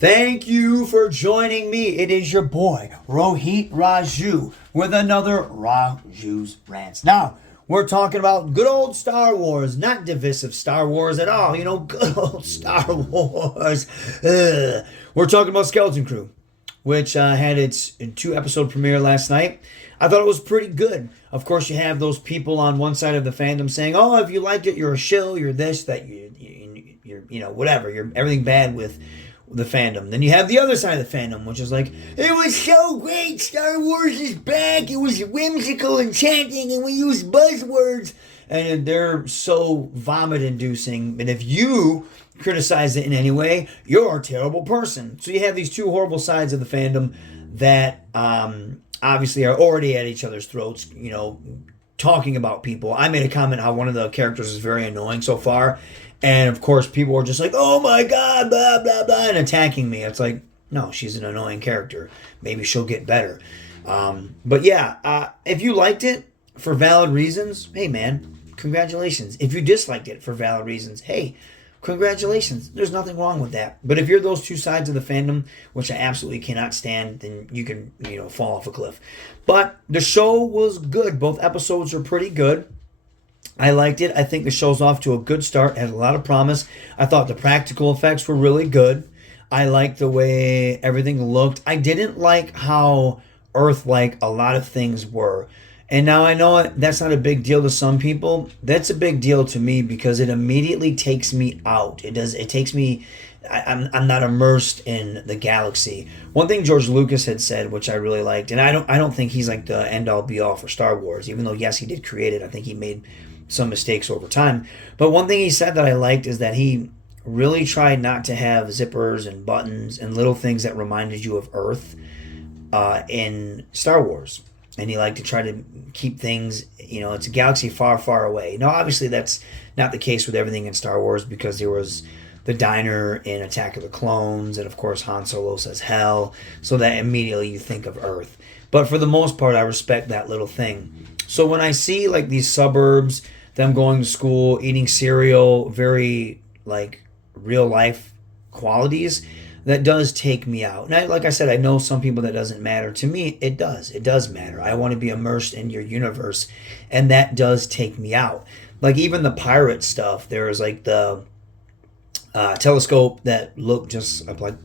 Thank you for joining me. It is your boy, Rohit Raju, with another Raju's Rants. Now, we're talking about good old Star Wars, not divisive Star Wars at all. Good old Star Wars. We're talking about Skeleton Crew, which had its 2 episode premiere last night. I thought it was pretty good. Of course, you have those people on one side of the fandom saying, "Oh, if you liked it, you're a shill. You're this, that, you're whatever. You're everything bad with the fandom." Then you have the other side of the fandom, which is like, "It was so great. Star Wars is back. It was whimsical, enchanting, and we used buzzwords." And they're so vomit-inducing. And if you criticize it in any way, you're a terrible person. So you have these two horrible sides of the fandom that obviously are already at each other's throats, talking about people. I made a comment how one of the characters is very annoying so far. And of course, people were just like, "Oh my God, blah, blah, blah," and attacking me. It's like, no, she's an annoying character. Maybe she'll get better. But yeah, if you liked it for valid reasons, hey man, congratulations. If you disliked it for valid reasons, hey, congratulations. There's nothing wrong with that. But if you're those two sides of the fandom, which I absolutely cannot stand, then you can, fall off a cliff. But the show was good. Both episodes are pretty good. I liked it. I think the show's off to a good start. It had a lot of promise. I thought the practical effects were really good. I liked the way everything looked. I didn't like how Earth-like a lot of things were. And now I know that's not a big deal to some people. That's a big deal to me because it immediately takes me out. It does. It takes me. I'm not immersed in the galaxy. One thing George Lucas had said, which I really liked, and I don't think he's like the end all be all for Star Wars. Even though yes, he did create it. I think he made some mistakes over time. But one thing he said that I liked is that he really tried not to have zippers and buttons and little things that reminded you of Earth in Star Wars. And he liked to try to keep things, it's a galaxy far, far away. Now, obviously, that's not the case with everything in Star Wars because there was the diner in Attack of the Clones, and of course, Han Solo says hell, so that immediately you think of Earth. But for the most part, I respect that little thing. So when I see like these suburbs, them going to school, eating cereal, very like real life qualities, that does take me out. And like I said, I know some people that doesn't matter. To me, it does. It does matter. I want to be immersed in your universe, and that does take me out. Like even the pirate stuff, there's like the telescope that looked just like,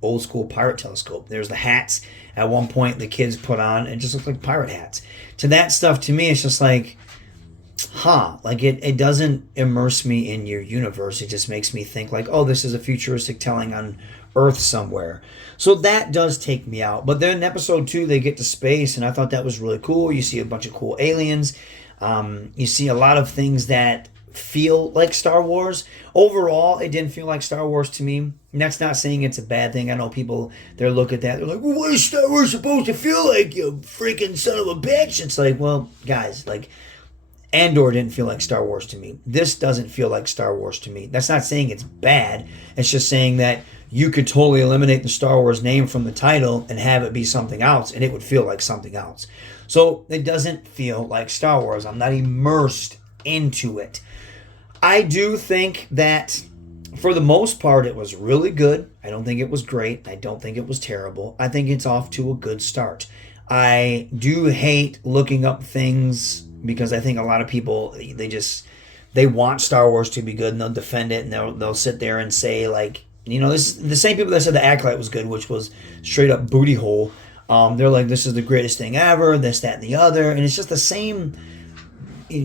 old school pirate telescope. There's the hats at one point the kids put on, and just looked like pirate hats. To that stuff, to me, it's just like, like it doesn't immerse me in your universe. It just makes me think like, oh, this is a futuristic telling on Earth somewhere. So that does take me out. But then in episode 2, they get to space, and I thought that was really cool. You see a bunch of cool aliens. You see a lot of things that feel like Star Wars. Overall, it didn't feel like Star Wars to me. And that's not saying it's a bad thing. I know people, they look at that, they're like, "Well, what is Star Wars supposed to feel like, you freaking son of a bitch?" It's like, well, guys, like, Andor didn't feel like Star Wars to me. This doesn't feel like Star Wars to me. That's not saying it's bad. It's just saying that you could totally eliminate the Star Wars name from the title and have it be something else, and it would feel like something else. So it doesn't feel like Star Wars. I'm not immersed into it. I do think that for the most part it was really good. I don't think it was great. I don't think it was terrible. I think it's off to a good start. I do hate looking up things because I think a lot of people, they want Star Wars to be good, and they'll defend it, and they'll sit there and say like, this the same people that said the Acolyte was good, which was straight up booty hole. They're like, this is the greatest thing ever, this, that, and the other, and it's just the same,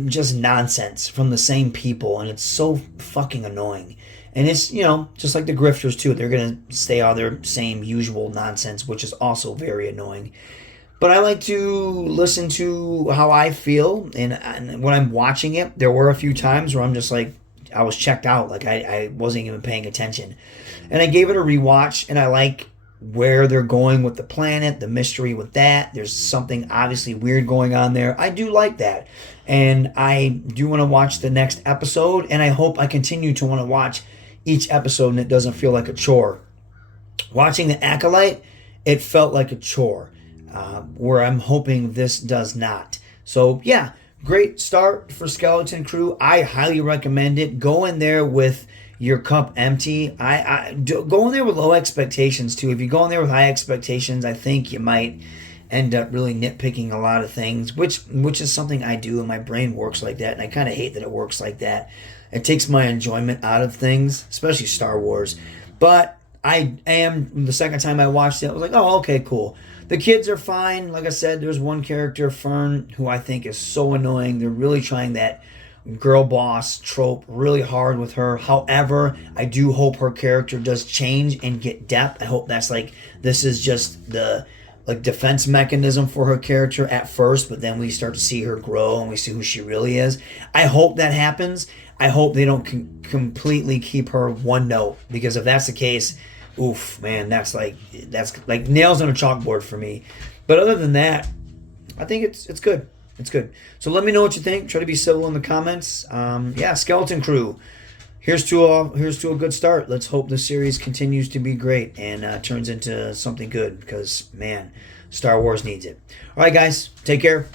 just nonsense from the same people, and it's so fucking annoying. And it's, just like the grifters too. They're gonna stay all their same usual nonsense, which is also very annoying. But I like to listen to how I feel, and when I'm watching it, there were a few times where I'm just like, I was checked out, like I wasn't even paying attention. And I gave it a rewatch, and I like where they're going with the planet, the mystery with that. There's something obviously weird going on there. I do like that. And I do want to watch the next episode, and I hope I continue to want to watch each episode and it doesn't feel like a chore. Watching The Acolyte, it felt like a chore. Where I'm hoping this does not. So yeah, great start for Skeleton Crew. I highly recommend it. Go in there with your cup empty. Go in there with low expectations too. If you go in there with high expectations, I think you might end up really nitpicking a lot of things, which is something I do, and my brain works like that, and I kind of hate that it works like that. It takes my enjoyment out of things, especially Star Wars. But I am, the second time I watched it, I was like, oh, okay, cool. The kids are fine. Like I said, there's one character, Fern, who I think is so annoying. They're really trying that girl boss trope really hard with her. However, I do hope her character does change and get depth. I hope that's like, this is just the like defense mechanism for her character at first, but then we start to see her grow and we see who she really is. I hope that happens. I hope they don't completely keep her one note, because if that's the case, oof, man, that's like nails on a chalkboard for me. But other than that, I think it's good. It's good. So let me know what you think. Try to be civil in the comments. Yeah, Skeleton Crew. Here's to a good start. Let's hope the series continues to be great and turns into something good, because man, Star Wars needs it. All right, guys, take care.